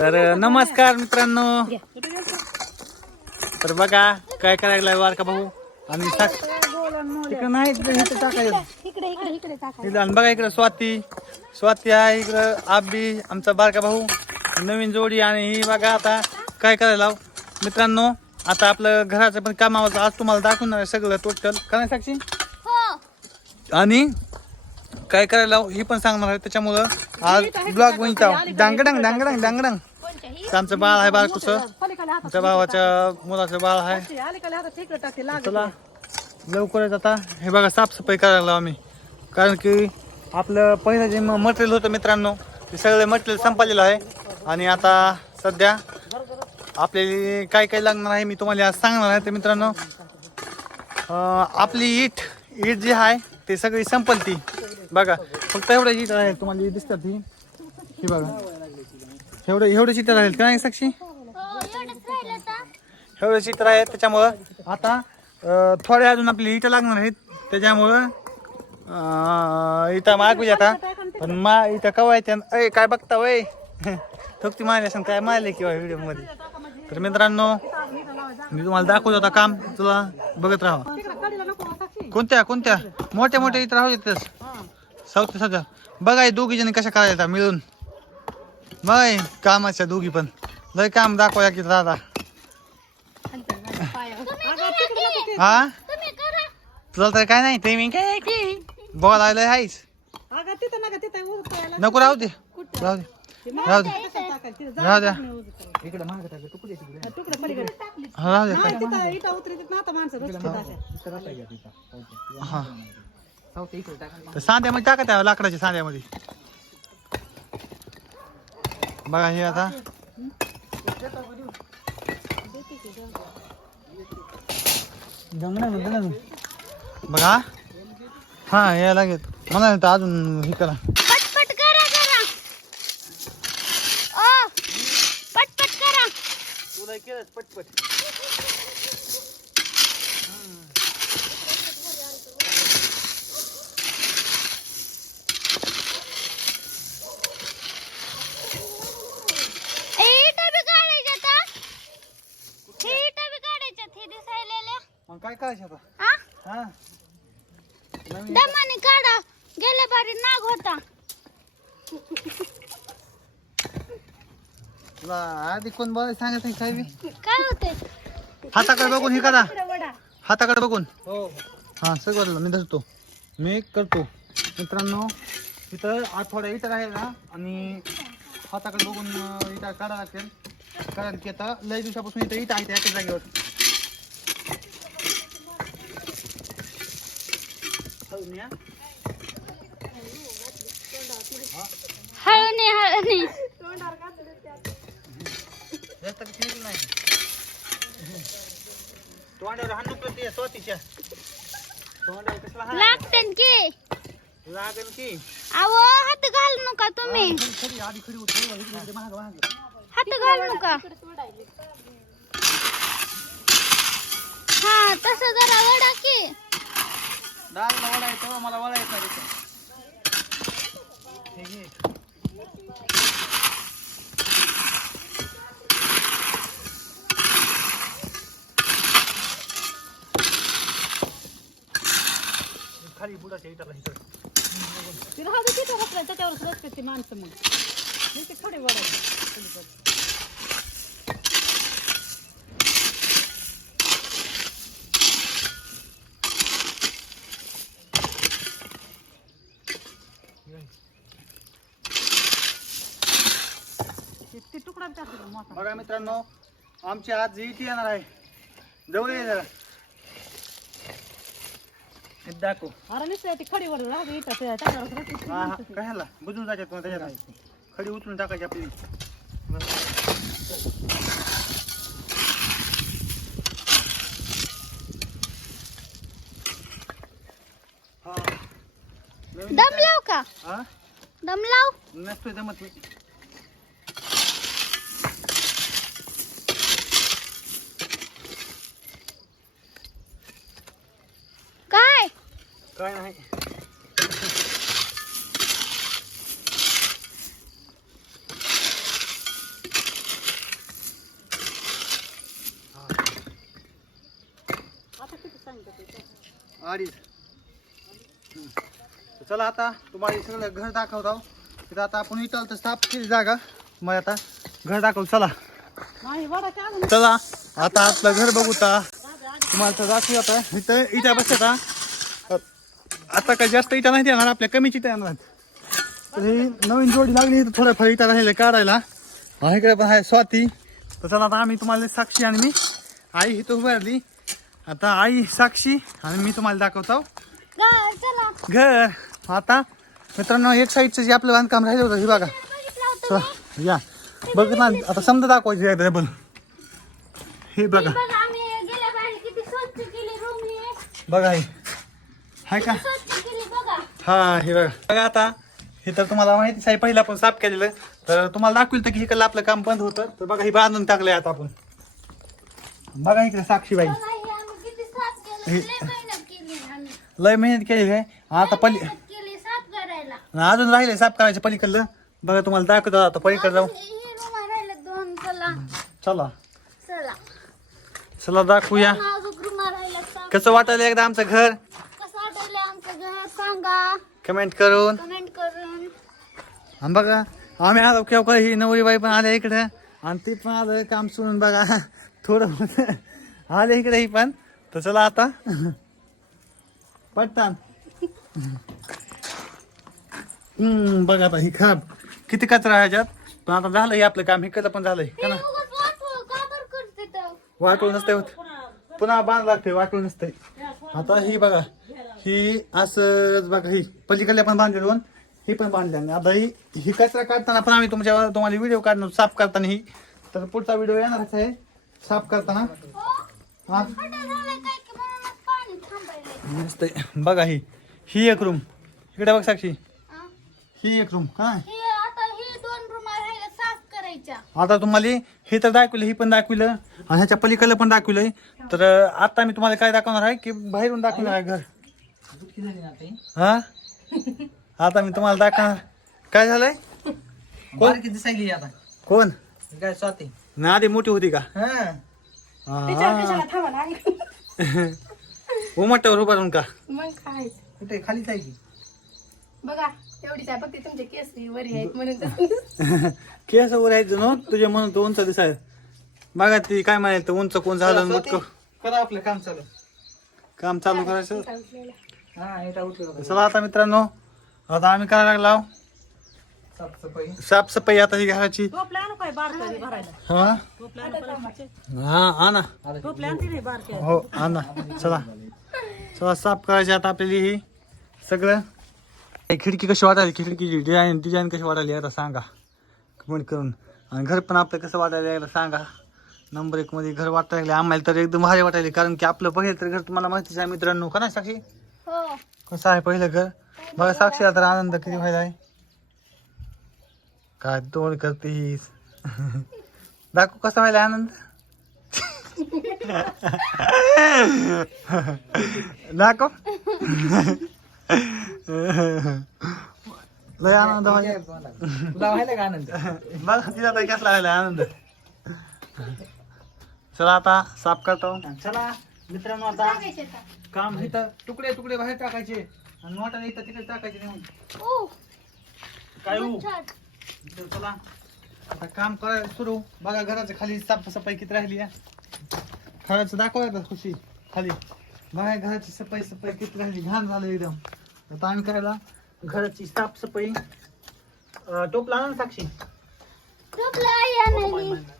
तर नमस्कार मित्रांनो. तर बघा काय करायला वारका भाऊ? आणि तिकडे नाही टाकायचं. इकडे इकडे इकडे टाका इथं आणि बघा इकडे स्वाती. स्वाती आहे इकडं आबी आमचा बारका भाऊ. नवीन जोडी आणि ही बघा आता काय करायला लाव. मित्रांनो आता आपलं घराचं पण काम आवडतं आज तुम्हाला दाखवणार आहे सगळं टोटल का नाही साक्षी? हो. आणि काय करायला लाव ही पण सांगणार आहे. त्याच्यामुळं आज ब्लॉग बनता डांगडंग डांगडंग डांगडंग. तर आमचं बाळ आहे बारकुसं आमच्या भावाच्या मुलाचं बाळ आहे. चला लवकरच आता. हे बघा साफसफाई करायला लावू आम्ही. कारण की आपलं पहिलं जे मटेरियल होतं मित्रांनो ते सगळं मटेरियल संपलेलं आहे. आणि आता सध्या आपल्याला काय काय लागणार आहे मी तुम्हाला आज सांगणार आहे. तर मित्रांनो आपली ईट ईट जी आहे ते सगळी संपल ती बघा फक्त एवढ्या ईट आहे तुम्हाला दिसतात ती. ही बघा. एवढं एवढे चित्र राहील का नाही साक्षी? हो एवढे चित्र आहेत त्याच्यामुळं. आता थोडे अजून आपली इथं लागणार आहेत. त्याच्यामुळं इथं मागवी आता पण मा इथं कवा येते अय काय बघता वय? थोकती मारली असं काय मारले किंवा व्हिडिओमध्ये. तर मित्रांनो मी तुम्हाला दाखवत होता काम. तुला बघत राहा. कोणत्या कोणत्या? मोठ्या मोठ्या इथं राहू देतच साऊथ सध्या बघा दोघी जणी कशा करायला मिळून. नाही कामाच्या दोघी पण. लय काम दाखवा की दादा. हा? तुम्ही तुला तर काय नाही ते मी काय बोलायला आहेस नको राहू दे. राहू दे. राहू दे. राहू द्या. हा, राहू दे हा. सांध्यामध्ये टाकत आहे लाकडाच्या सांध्यामध्ये. बघा हे आता बघा. हा हे लागेल. मला तर अजून हे करा. पटपट करा करा ओ पटपट करा. तुला केलं पटपट. आता. हा हा. नवीन. दमाने काढा. गेल्या बारी नाग होता. आधी कोण बोलायला सांगत नाही काय बी काय होते हाताकडे बघून हे करा. हाताकडे बघून. हा. सगळं मी धरतो. मी करतो. मित्रांनो इथं आठवडा इथं राहील ना आणि हाताकडे बघून अं, इथं काढा लागतील कारण की आता लय दिवसापासून इथं इथं आहे त्या एका जागेवर. जास्त काही केलं नाही तोंडावर हाणू प्रति स्वतीच्या. तोंडावर कसला हाण लागते की. आवो हात घालू नका तुम्ही. खरी खरी आधी खरी उठ इकडे इकडे महाग महाग हात घालू नका. हा तसं जरा वडा की. डाळला वडायचं मला वडायचं नाही तिथं. हे घे. खाली बुडाच्या इटाला इकडं. त्याच्यावर रस्ते ती माणसं मग मी ते थोडे वडायचे ते तुकडा बी टाकतो का मोठा बघा मित्रांनो आमची आज इटी येणार आहे. जवळ ये जरा. हे दाखव. अरे नुसतं ती खडीवर राहते इथं रस्ते हा हा. ह्याला बुजून जायच्यात पुन्हा त्याच्यात. खडी उचलून टाकायची आपली. हा. दम लाव का? हा? दम लाव. नसतोय जमत नाही. काय नाही चला आता तुम्हाला सगळं घर दाखवत. आहो तिथं आता आपण विचारलं तर साफ केली जागा. मग आता घर दाखव चला. चला. आता आपलं घर बघू ता. तुम्हाला तर आता इथं इटा बसता आता काय जास्त इथं नाही येणार आपल्या कमीच इथं येणार तर ही नवीन जोडी लागली तर थोडंफार इथं राहिले काढायला. हा, इकडे पण आहे स्वाती. तर चला आता आम्ही तुम्हाला साक्षी आणि मी आई इथं उभी राहिली. आता आई साक्षी आणि मी तुम्हाला दाखवतो. घर. आता मित्रांनो एक साईडचं जे आपलं बांधकाम राहिलं होतं हे बघा. या. बघ ना आता समजा दाखवायची आहे डबल. हे बघा. बघा ही. हे. हाय का? हा हे बघा. बघा आता हे तर तुम्हाला माहितीच आहे पहिलं आपण साफ केलेलं. तर तुम्हाला दाखवलं तर की इकडलं आपलं काम बंद होतं. तर बघा हे बांधून टाकलंय आता आपण. बघा इकडे साक्षीबाई. बघा हे आम्ही किती साफ केलं? हे- लय मेहनत केली आम्ही. लय मेहनत केलेली आहे. आता पली अजून राहिले साफ करायचं पलीकडलं. बघा तुम्हाला दाखवतो आता पलीकडे जाऊ ही रूम राहिले दोन चला. चला. दाखवूया. कसं वाटायला एकदा आमचं घर कसं वाटलं आमचं घर सांगा. कमेंट करून. कमेंट करून. आणि बघा आम्ही आलो केव्हा ही नवरी बाई पण आले इकडे. आणि ती पण आलं काम सोडून बघा. थोडं आले इकडे ही पण. तर चला आता. पटतान हम्म बघा आता ही खाप किती कचरा आहे ह्याच्यात? पण आता झालं हे आपलं काम. इकडं पण झालंय का ना? वाटून नसते होत. पुन्हा बांध लागते वाटून नसते आता ही बघा. ही असंच बघा ही पलीकडल्या पण बांधले दोन ही पण बांधली आता ही ही कचरा काढताना पण आम्ही तुमच्या तुम्हाला व्हिडिओ काढणार साफ करताना ही. तर पुढचा व्हिडिओ येणारच आहे साफ करताना. हो? हा खड्डा बघा ही ही एक रूम इकडे बघ साक्षी. ही एक रूम काय आता आता तुम्हाला हे तर दाखवलं ही पण दाखवलं. आणि ह्याच्या पलीकडलं पण दाखवलंय. तर आता मी तुम्हाला काय दाखवणार आहे की बाहेरून दाखवणार आहे घर. हा? आता मी तुम्हाला दाखवणार. काय झालंय? बारकी दिसायली आता. कोण? काय स्वाती? ना आधी मोठी होती का? हा. उमट्यावर उभा राहून का? मग काय? कुठे? खालीच आहे की? बघा एवढीच आहे. फक्त तुमचे केस वरी आहेत म्हणून. केस वर यायचं ना तुझे म्हणून तो उंच दिसाय बघा ती काय म्हणायचं उंच कोण झालं मग करा आपलं काम चालू. काम चालू करायचं. चला आता मित्रांनो आता आम्ही करायला लागलो? साफसफाई. साफसफाई आता ही घराची काय हा? आणू. हा हो चला. चला साफ करायची आता आपल्याला ही सगळं. हे खिडकी कशी वाटायली? खिडकीची डिझाईन डिझाईन कशी वाटायली आता सांगा. कमेंट करून. आणि घर पण आपलं कसं वाटायला एकदा सांगा. नंबर एक मध्ये घर वाटायला लागले. आम्हाला तर एकदम भारी वाटायले. कारण की आपलं पहिलं तर घर तुम्हाला माहितीच आहे मित्रांनो. का नाही साक्षी? हो. कसं आहे पहिलं घर बघा साक्षीला तर आनंद किती व्हायला आहे काय तोड करतेस? दाखव कसा व्हायला आनंद? दाखव. लय आनंद व्हायला. आनंद? बघा तिला तर कसला व्हायला आनंद? चला आता साफ करतो. चला. मित्रांनो आता. काम इथं तुकडे तुकडे बाहेर टाकायचे. आणि मोठ्याने इथं तिकडे टाकायचे नेऊन. ओ, काय हो. तर चला. आता काम करायला सुरू. बघा घराच्या खाली साफसफाई किती राहिली आहे. घराचं दाखवायचं खुशी. खाली. बघा घराची सफाई सफाई किती राहिली. घाण झालं एकदम. आता आम्ही करायला घराची साफसफाई. अं, टोपला आणा ना साक्षी. टोपलं आई आणायली.